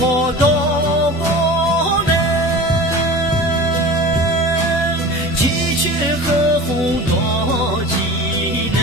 活多么美，鸡犬和红多技能。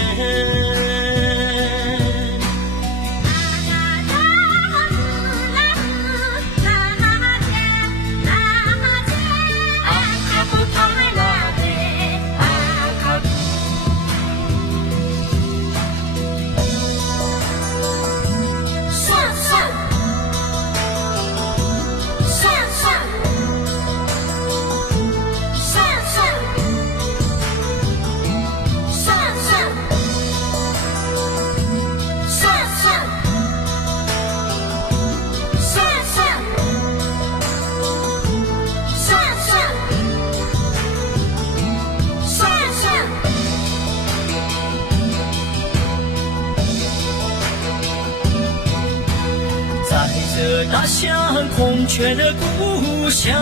这大象孔雀的故乡，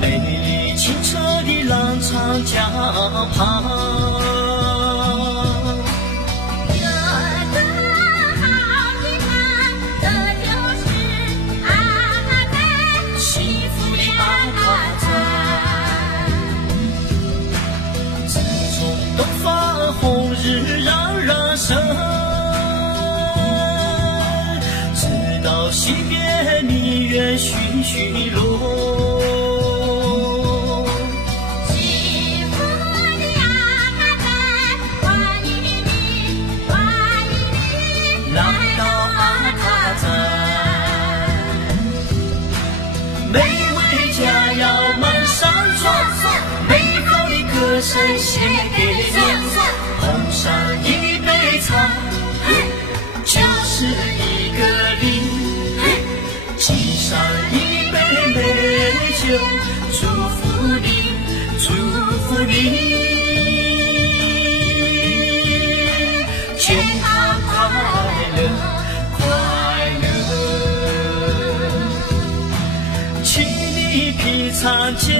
美丽清澈的浪长江旁，有个好地方，这就是阿卡赞，幸福的阿卡赞。自从东方红日冉冉升，西边明月徐徐落，幸福的阿卡赞，欢迎你，欢迎你来到阿卡赞，美味佳肴满山庄，美好的歌声献给你，红上一杯茶，就是一个礼。沏上一杯美酒，祝福你，祝福你，健康快乐，快乐。请你品尝家